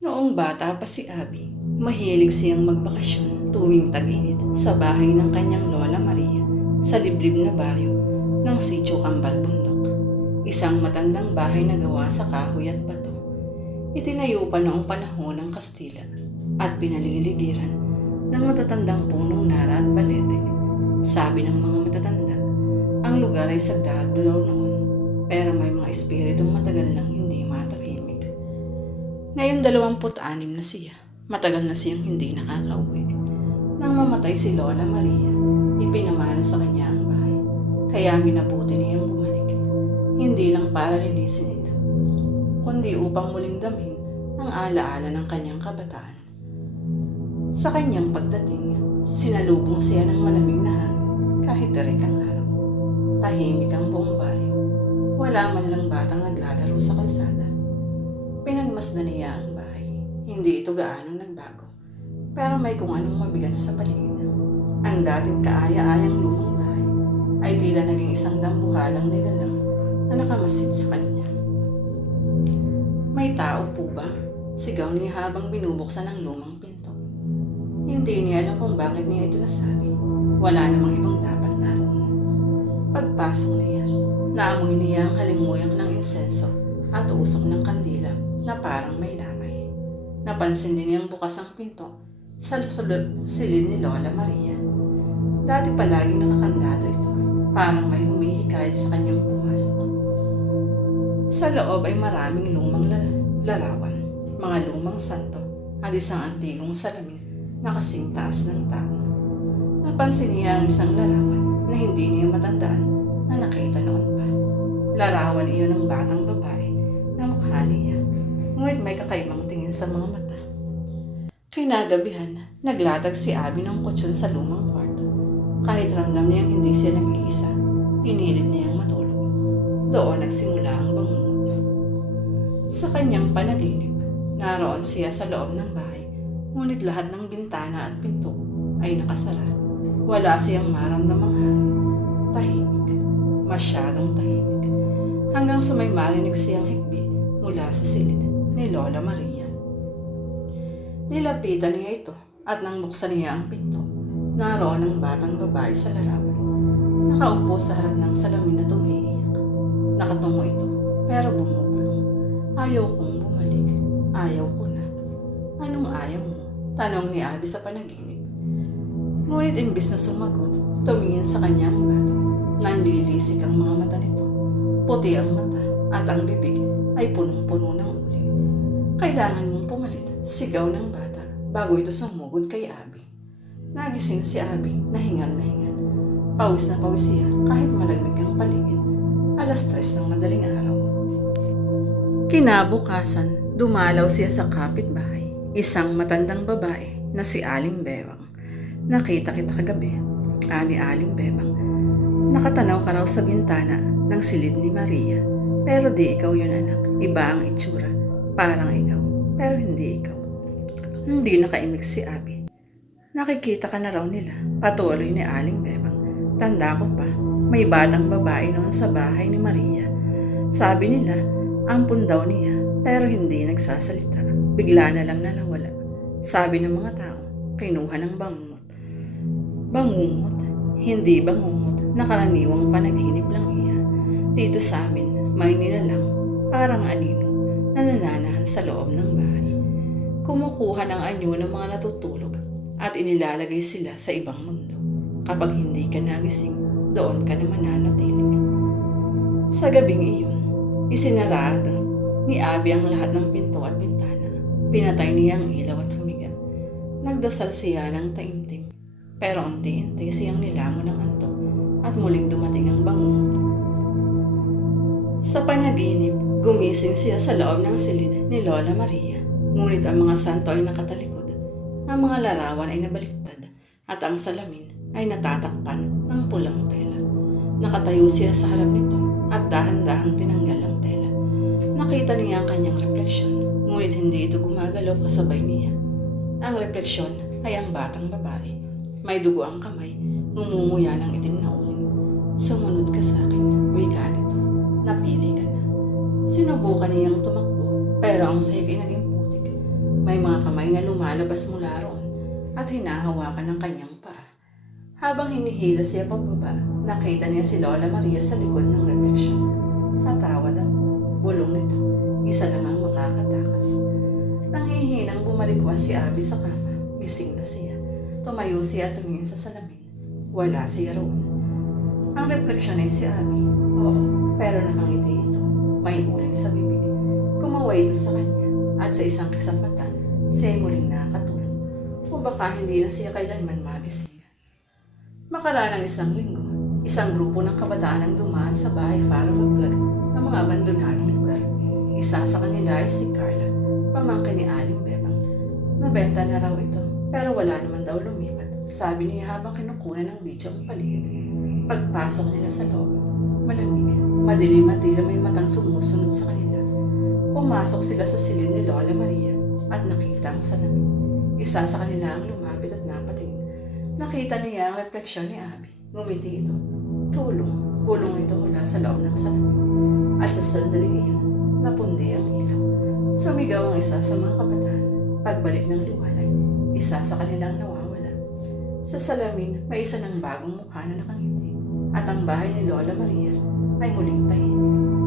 Noong bata pa si Abby, mahilig siyang magbakasyon tuwing tag-init sa bahay ng kanyang Lola Maria sa liblib na baryo ng Sitio Kambal Bundok. Isang matandang bahay na gawa sa kahoy at bato. Itinayo pa noong panahon ng Kastila at pinaliligiran ng matatandang punong nara at balete. Sabi ng mga matatanda, ang lugar ay sagdado daw noon, pero may mga espiritong matagal lang hindi matahimik. Ngayon 26 na siya, matagal na siyang hindi nakakauwi. Nang mamatay si Lola Maria, ipinamana sa kanya ang bahay, kaya minabuti niyang bumalik. Hindi lang para linisin ito, kundi upang muling damhin ang alaala ng kanyang kabataan. Sa kanyang pagdating, sinalubong siya ng malamig na hangin kahit direk ang araw. Tahimik ang buong baryo. Wala man lang batang naglalaro sa kalsada. Pinagmasdan niya ang bahay. Hindi ito gaanong nagbago, pero may kung anong mabigat sa paligid. Ang dating kaaya-ayang lumang bahay ay tila naging isang dambuhalang nilalang na nakamasid sa kanya. May tao po ba? Sigaw niya habang binubuksan ang lumang pinto. Hindi niya alam kung bakit niya ito nasabi. Wala namang ibang dapat naroon. Pagpasok niya, naamoy niya ang halimuyak ng insenso at usok ng kandila na parang may lamay. Napansin din niyang bukas ang pinto sa silid ni Lola Maria. Dati palaging nakakandado ito, parang may humihikayat sa kanyang pumasok. Sa loob ay maraming lumang larawan, mga lumang santo at isang antigong salamin na kasing taas ng tao. Napansin niya ang isang larawan na hindi niya matandaan na nakita noon pa. Larawan iyon ng batang babae na mukha niya, ngunit may kakaibang tingin sa mga mata. Kinagabihan, naglatag si Abby ng kutsyon sa lumang kwarto. Kahit ramdam niyang hindi siya nag-iisa, pinilit niyang matulog. Doon nagsimula ang bangungot. Sa kanyang panaginip, naroon siya sa loob ng bahay, ngunit lahat ng bintana at pinto ay nakasara. Wala siyang maramdamang hangin. Tahimik, masyadong tahimik. Hanggang sa may marinig siyang hikbi mula sa silid ni Lola Maria. Nilapitan niya ito at nang buksan niya ang pinto, naroon ang batang babae sa larawan. Nakaupo sa harap ng salamin at umiiyak. Nakatungo ito pero bumubulong. Ayaw kong bumalik. Ayaw ko na. Anong ayaw mo? Tanong ni Abby sa panaginip. Ngunit imbis na sumagot, tumingin sa kanya ang bata. Nanlilisik ang mga mata nito. Puti ang mata at ang bibig ay punong-puno ng uli. Kailangan mong pumalit, sigaw ng bata bago ito sumugod kay Abby. Nagising si Abby, nahingal na hingal. Pawis na pawis siya kahit malamig ang paligid. 3:00 ng madaling araw. Kinabukasan, dumalaw siya sa kapitbahay. Isang matandang babae na si Aling Bebang. Nakita kita kagabi, ani Aling Bebang. Nakatanaw ka raw sa bintana ng silid ni Maria. Pero di ikaw yun, anak. Iba ang itsura. Parang ikaw, pero hindi ikaw. Hindi nakaimik si Abby. Nakikita ka na raw nila, patuloy ni Aling Bebang. Tanda ko pa, may batang babae noon sa bahay ni Maria. Sabi nila, ampun daw niya, pero hindi nagsasalita. Bigla na lang nalawala. Sabi ng mga tao, kinuha ng bangungot. Bangungot? Hindi bangungot, nakaraniwang panaginip lang iya. Dito sa amin, may nilalang, parang anino, na nananahan sa loob ng bahay. Kumukuha ng anyo ng mga natutulog at inilalagay sila sa ibang mundo. Kapag hindi ka nagising, doon ka na mananatili. Sa gabing iyon, isinarado ni Abby ang lahat ng pinto at bintana. Pinatay niya ang ilaw at humiga. Nagdasal siya ng taimtim, pero unti-unti siyang nilamon ng antok at muling dumating ang bangungot. Sa panaginip, gumising siya sa loob ng silid ni Lola Maria. Ngunit ang mga santo ay nakatalikod, ang mga larawan ay nabaliktad, at ang salamin ay natatakpan ng pulang tela. Nakatayo siya sa harap nito at dahan-dahang tinanggal ang tela. Nakita niya ang kanyang refleksyon, ngunit hindi ito gumagalaw kasabay niya. Ang refleksyon ay ang batang babae. May dugo ang kamay, ngumunguya ng itim na uling. Sumunod ka sa akin, wika nito. Napili ka na. Sinubukan niyang tumakbo, pero ang sahig ay naging putik. May mga kamay na lumalabas mula roon at hinahawakan ng kanyang paa. Habang hinihila siya pababa, nakita niya si Lola Maria sa likod ng refleksyon. Patawad ang bulong nito. Isa lang ang makakatakas. Nanghihinang bumalikwas si Abby sa kama. Gising na siya. Tumayo siya at tumingin sa salamin. Wala siya roon. Ang refleksyon ay si Abby. Oo, pero nakangiti ito. May uling sa bibig. Kumaway ito sa kanya. At sa isang kisang mata, siya ay muling nakakatulog. O baka hindi na siya kailanman magising. Makaraan ng isang linggo, isang grupo ng kabataan ang dumaan sa bahay para mag-vlog ng mga abandonadong lugar. Isa sa kanila ay si Carla, pamangkin ni Aling Bebang. Nabenta na raw ito, pero wala naman daw lumipat. Sabi niya habang kinukunan ng video ang paligid. Pagpasok nila sa loob, malamig, madilim at tila may matang sumusunod sa kanila. Pumasok sila sa silid ni Lola Maria at nakita ang salamin. Isa sa kanila ang lumapit at napatingin. Nakita niya ang refleksyon ni Abby. Ngumiti ito. Tulong. Bulong ito mula sa loob ng salamin. At sa sandaling iyon, napundi ang ilaw. Sumigaw ang isa sa mga kabataan. Pagbalik ng liwanag, isa sa kanilang nawawala. Sa salamin, may isa ng bagong mukha na nakangiti. At ang bahay ni Lola Maria ay muling tahimik.